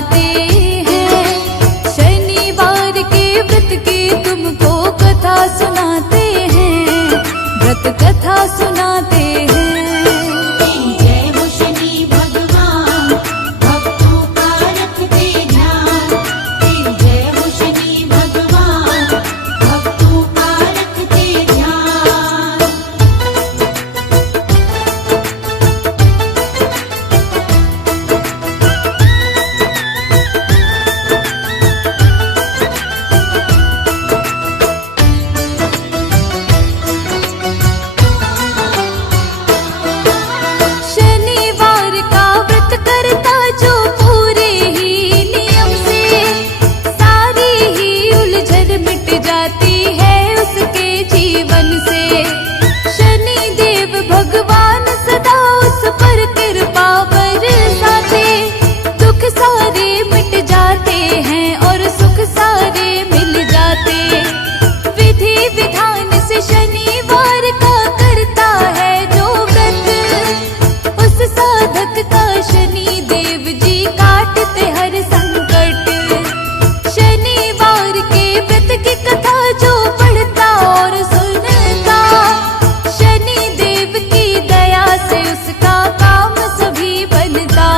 बताते हैं। शनिवार के व्रत की तुमको कथा सुनाते हैं, व्रत कथा सुनाते हैं। जय हो शनि भगवान, भक्तों का रखते ध्यान। जय हो शनि भगवान, भक्तों का रखते ध्यान। शनिवार का व्रत करता जो पूरे ही नियम से, सारी ही उलझन मिट जाती है उसके जीवन से। शनि देव भगवान सदा उस पर कृपा बरसाते, दुख सारे मिट जाते हैं और सुख सारे मिल जाते। विधि विधान से शनिवार का करता है जो व्रत, उस साधक का शनि देव जी काटते हर संकट। शनिवार के व्रत की कथा जो पढ़ता और सुनता, शनि देव की दया से उसका काम सभी बनता।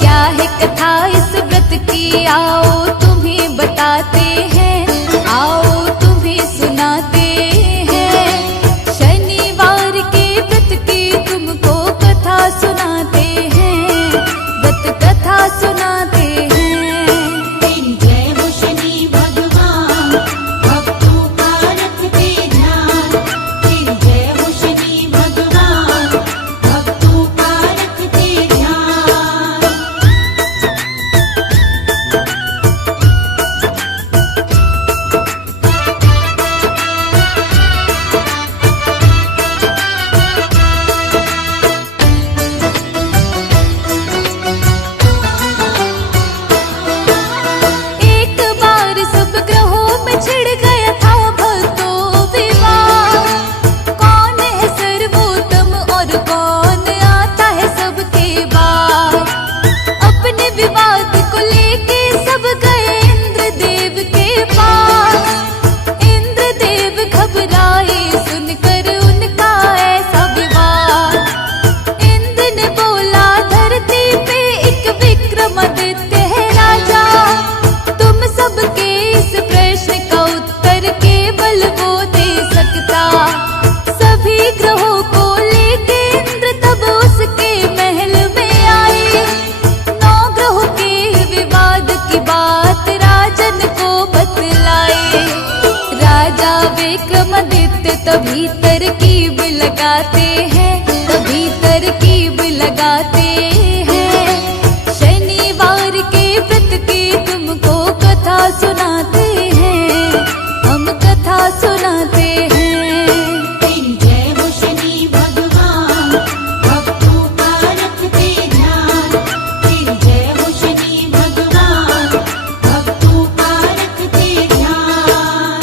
क्या है कथा इस व्रत की, आओ तुम्हें बताते हैं, आओ तुम्हें सुनाते हैं। शनिवार के व्रत की तुमको कथा सुनाते हैं, व्रत कथा सुनाते हैं। जय हो शनि भगवान, भक्तों का रखते ध्यान। जय हो शनि भगवान, भक्तों का रखते ध्यान। एक बार सब ग्रहों में छिड़ गया था भक्तों विवाह। कौन है सर्वोत्तम और कौन आता है सबके बाद। अपने विवाद को लेके सब गए इंद्र देव के पास। इंद्र देव घबराए सुनकर उनका ऐसा विवाद। इंद्र ने बोला धरती पे एक विक्रमादित्य है राजा, तुम सबके इस प्रश्न का उत्तर केवल वो दे सकता। सभी ग्रहों को लेके इंद्र तब उसके महल में आए। 9 ग्रहों के विवाद की बात राजन को बतलाए। राजा विक्रमादित्य तभी तरकीब लगाते हैं, तभी तरकीब लगाते हैं। शनिवार के व्रत की तुमको कथा सुनाते हैं, हम कथा सुनाते हैं। जय हो शनि भगवान, भक्तों का रखते ध्यान। जय हो शनि भगवान, भक्तों का रखते ध्यान।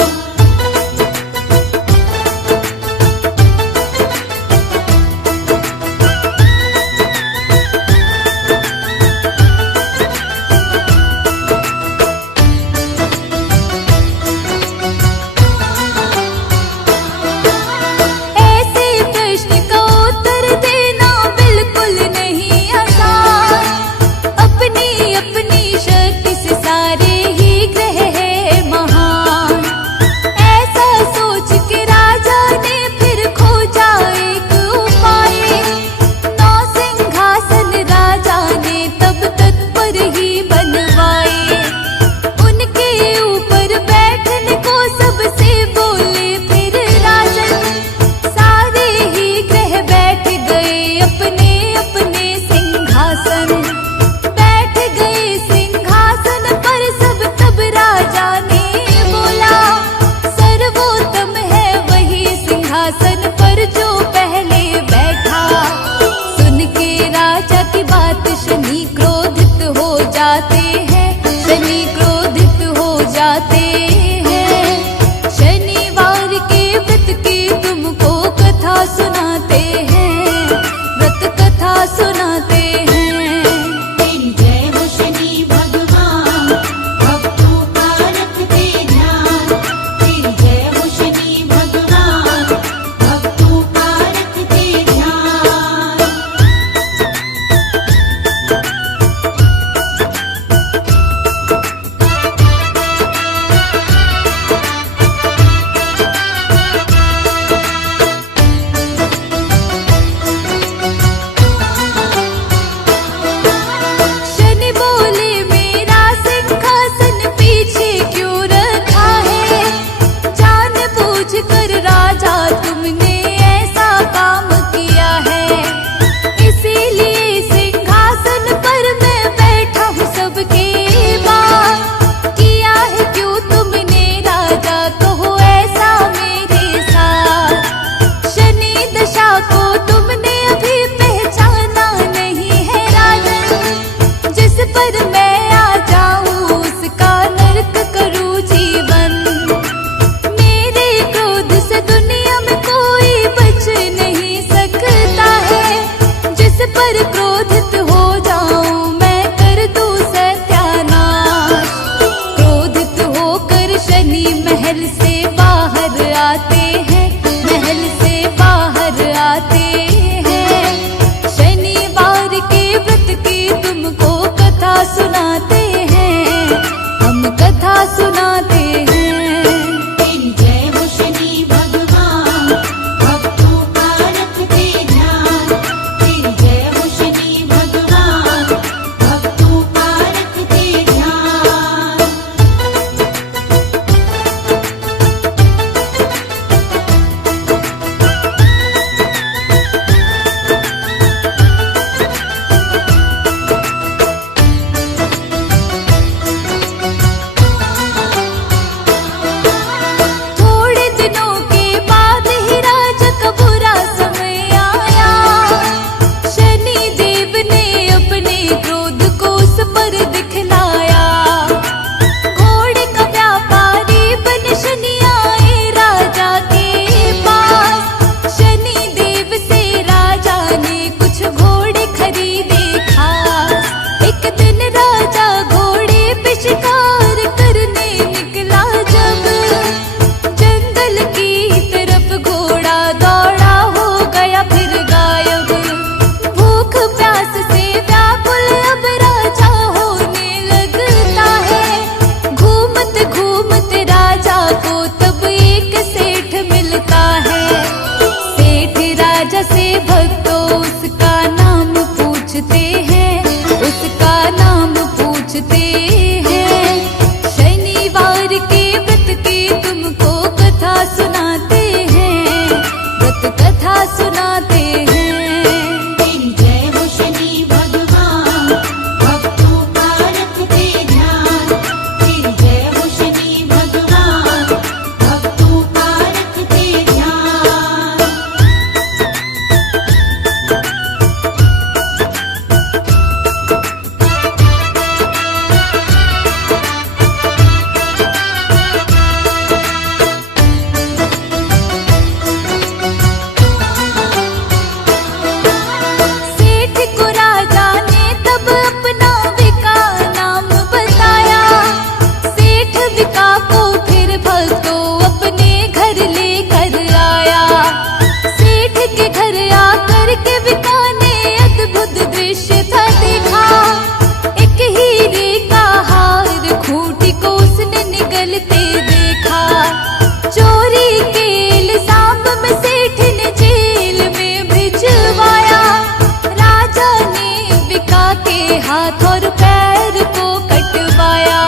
पूछते हैं। शनिवार के व्रत की तुमको कथा सुनाते हैं, व्रत कथा सुनाते हैं। तेरी जय हो शनि भगवान, भक्तों का रखते ध्यान। तेरी जय हो शनि भगवान, भक्तों का रखते ध्यान। सेठ को राजा ने तब अपना विका नाम बताया। सेठ विका को फिर भक्तों अपने घर लेकर आया। सेठ के घर आकर के विका ने अद्भुत दृश्य था देखा। एक हीरे का हार खूंटी को उसने निगलते देखा। चोरी के इल्जाम में सेठ ने जेल में भिजवाया। राजा ने विका के हाथ और पैर को कटवाया।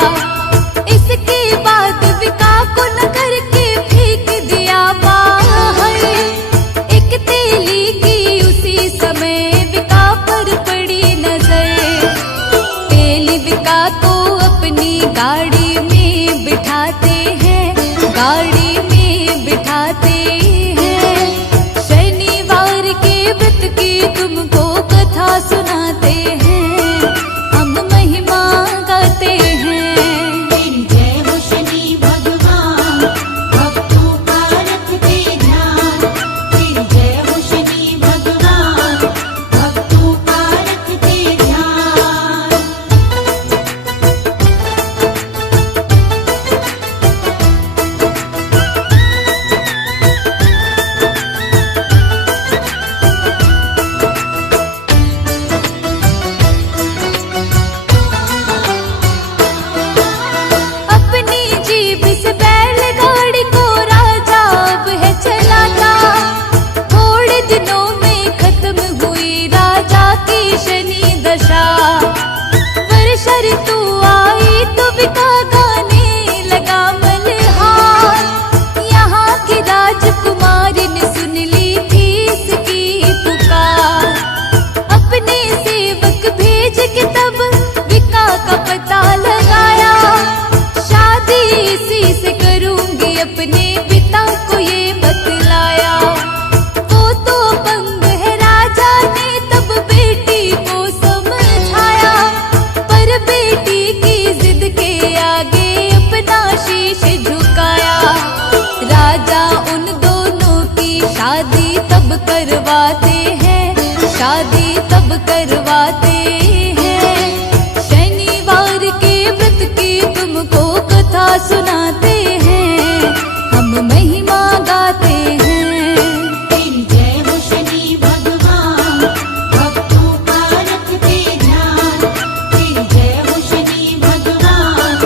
इसके बाद विका को नगर के फेंक दिया बाहर। एक तेली की उसी समय विका पर पड़ी नजर। तेली विका को अपनी गाड़ी में बिठाते हैं, गाड़ी में बिठाते हैं। शनिवार के व्रत की तुमको कथा सुनाते हैं, हम महिमा गाते हैं। तेरी जय हो शनि भगवान, भक्तों का रखते ध्यान। तेरी जय हो शनि भगवान, भक्तों का रखते ध्यान। अपनी जीभ से बैलगाड़ी को राजा अब है चलाता। थोड़े दिनों में खत्म हुई राजा की शनि दशा। वर्षा ऋतु आई तो विका गाने लगा मल्हार। यहाँ की राजकुमारी ने सुन ली थी इसकी पुकार। अपने सेवक भेज के तब विका का पता लगाया। शादी इसी से करूंगी अपने पिता को ये बतलाया। वो तो बंग है राजा ने तब बेटी को समझाया। पर बेटी की जिद के आगे अपना शीश झुकाया। राजा उन दोनों की शादी तब करवाते हैं, शादी तब करवाते हैं। शनिवार के व्रत की तुमको कथा सुनाते हैं, हम महिमा गाते हैं। तेरी जय हो शनि भगवान, भक्तों का रखते ध्यान। तेरी जय हो शनि भगवान,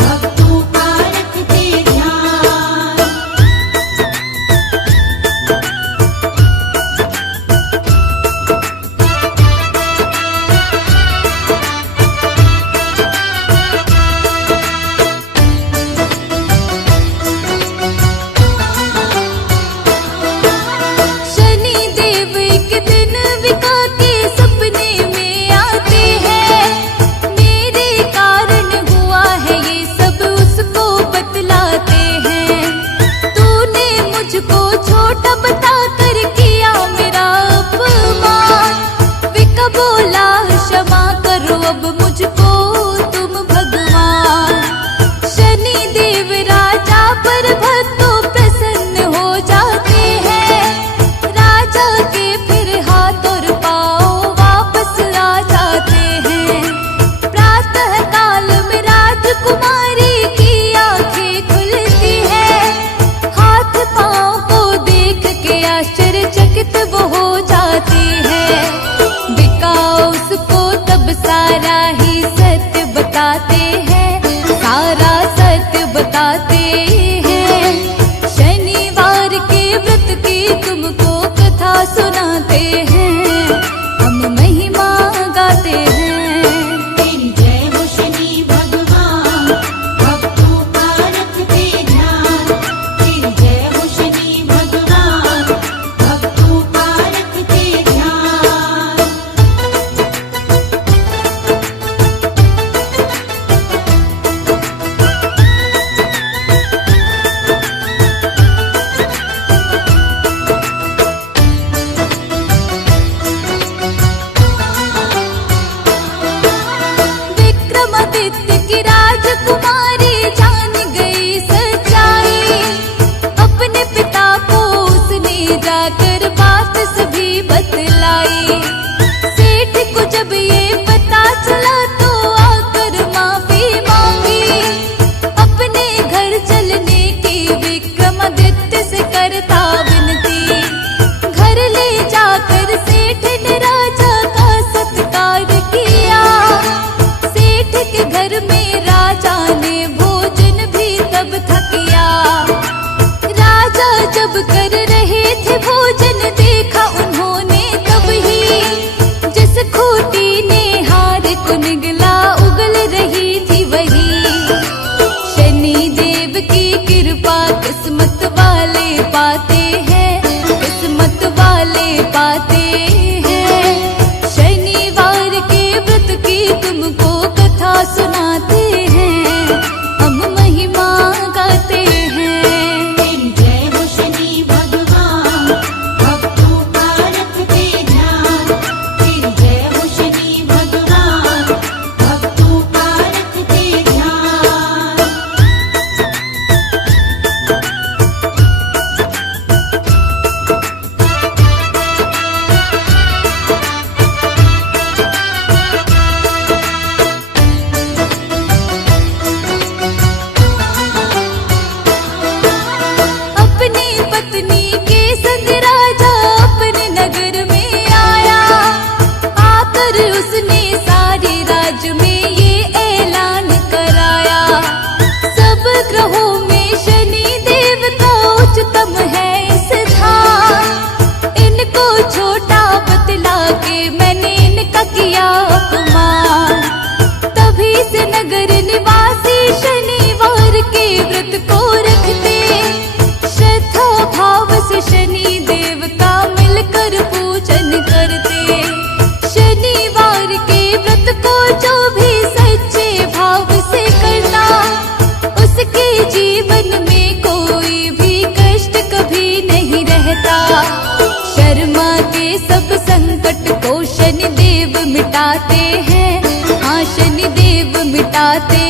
भक्तों का रखते ध्यान। विक्रमादित्य की राजकुमारी जान गई सच्चाई। अपने पिता को उसने जाकर बात सभी बतलाई। सेठ को जब ये पता चला तो आकर माफी मांगी। अपने घर चलने की विक्रमादित्य से करता विनती। घर ले जाकर सेठ ने राजा का सत्कार किया। सेठ के घर में राजा ने भोजन भी तब थकिया। राजा जब कर रहे थे भोजन देखा उन्होंने तब ही, जिस खूंटी ने हार को निगला उगल रही थी वही। शनि देव की कृपा किस्मत वाले पाते हैं, किस्मत वाले पाते हैं। शनिवार के व्रत की तुमको कथा सुनाते हैं, हम महिमा गाते हैं। तेरी जय हो शनि भगवान, भक्तों का रखते ध्यान। तेरी जय हो शनि भगवान, भक्तों का रखते ध्यान। अपनी पत्नी के संग राजा अपने नगर में आया। आकर उसने सारे राज्य में ये ऐलान कराया। सब ग्रहों में शनि देव का उच्चतम है स्थान। इनको छोटा बतला के मैंने इनका किया अपमान। तभी से नगर निवासी शनिवार के व्रत को रखते। श्रद्धा भाव से शनि देव का मिलकर पूजन करते। शनिवार के व्रत को जो भी सच्चे भाव से करता, उसके जीवन में कोई भी कष्ट कभी नहीं रहता। शर्मा के सब संकट को शनि देव मिटाते हैं, हाँ शनि देव मिटाते